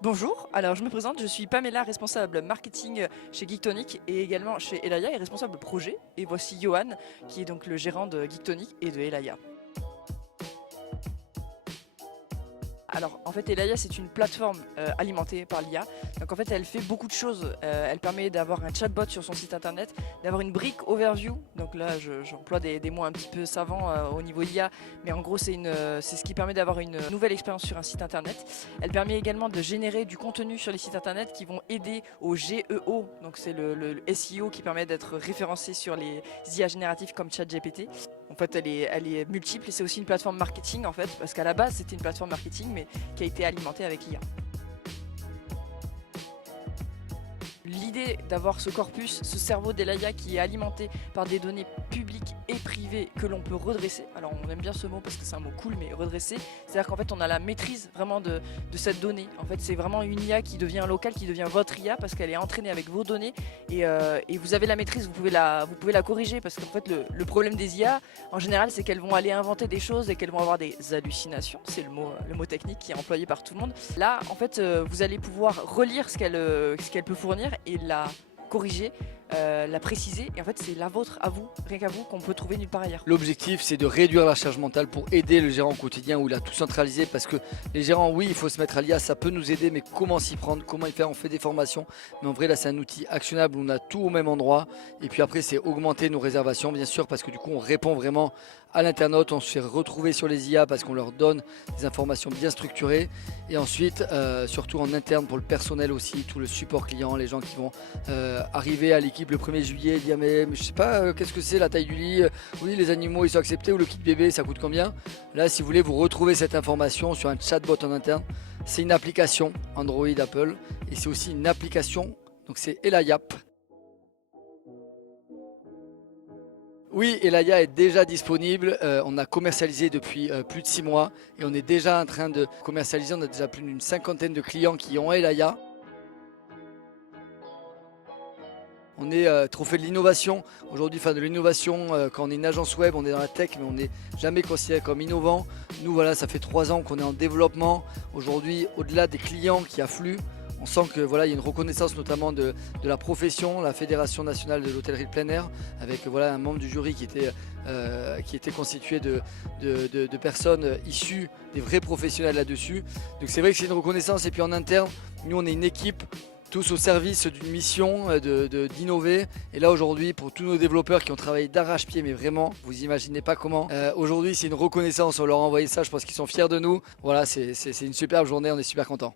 Bonjour, alors je me présente, je suis Pamela, responsable marketing chez Geektonic et également chez Elaya et responsable projet. Et voici Johan, qui est donc le gérant de Geektonic et de Elaya. Alors en fait Elaya c'est une plateforme alimentée par l'IA. Donc en fait elle fait beaucoup de choses. Elle permet d'avoir un chatbot sur son site internet, d'avoir une brique overview. Donc là j'emploie des mots un petit peu savants au niveau IA, mais en gros c'est ce qui permet d'avoir une nouvelle expérience sur un site internet. Elle permet également de générer du contenu sur les sites internet qui vont aider au GEO. Donc c'est le SEO qui permet d'être référencé sur les IA génératifs comme ChatGPT. En fait, elle est multiple et c'est aussi une plateforme marketing en fait, parce qu'à la base c'était une plateforme marketing mais qui a été alimentée avec l'IA. L'idée d'avoir ce corpus, ce cerveau d'Elaya qui est alimenté par des données publiques et privées que l'on peut redresser. Alors on aime bien ce mot parce que c'est un mot cool, mais redresser, c'est-à-dire qu'en fait on a la maîtrise vraiment de cette donnée. En fait c'est vraiment une IA qui devient locale, qui devient votre IA parce qu'elle est entraînée avec vos données et vous avez la maîtrise, vous pouvez la corriger parce qu'en fait le problème des IA en général c'est qu'elles vont aller inventer des choses et qu'elles vont avoir des hallucinations, c'est le mot technique qui est employé par tout le monde. Là en fait vous allez pouvoir relire ce qu'elle peut fournir et la corriger, la préciser. Et en fait, c'est la vôtre, à vous, rien qu'à vous, qu'on peut trouver nulle part ailleurs. L'objectif, c'est de réduire la charge mentale pour aider le gérant au quotidien où il a tout centralisé. Parce que les gérants, oui, il faut se mettre à l'IA, ça peut nous aider, mais comment s'y prendre, comment y faire? On fait des formations, mais en vrai, là, c'est un outil actionnable où on a tout au même endroit. Et puis après, c'est augmenter nos réservations, bien sûr, parce que du coup, on répond vraiment à l'internaute, on se fait retrouver sur les IA parce qu'on leur donne des informations bien structurées. Et ensuite, surtout en interne pour le personnel aussi, tout le support client, les gens qui vont arriver à l'équipe le 1er juillet et dire mais je sais pas qu'est-ce que c'est la taille du lit, oui les animaux ils sont acceptés ou le kit bébé ça coûte combien. Là si vous voulez vous retrouvez cette information sur un chatbot en interne, c'est une application Android Apple et c'est aussi une application, donc c'est Elayap. Oui, Elaya est déjà disponible. On a commercialisé depuis plus de 6 mois et on est déjà en train de commercialiser. On a déjà plus d'une cinquantaine de clients qui ont Elaya. On est trophée de l'innovation. Aujourd'hui, de l'innovation, quand on est une agence web, on est dans la tech, mais on n'est jamais considéré comme innovant. Nous, voilà, ça fait 3 ans qu'on est en développement. Aujourd'hui, au-delà des clients qui affluent, on sent que voilà, il y a une reconnaissance notamment de la profession, la Fédération nationale de l'hôtellerie de plein air, avec voilà, un membre du jury qui était constitué de personnes issues des vrais professionnels là-dessus. Donc c'est vrai que c'est une reconnaissance. Et puis en interne, nous on est une équipe tous au service d'une mission d'innover. Et là aujourd'hui, pour tous nos développeurs qui ont travaillé d'arrache-pied, mais vraiment, vous imaginez pas comment. Aujourd'hui, c'est une reconnaissance. On leur a envoyé ça, je pense qu'ils sont fiers de nous. Voilà, c'est une superbe journée, on est super contents.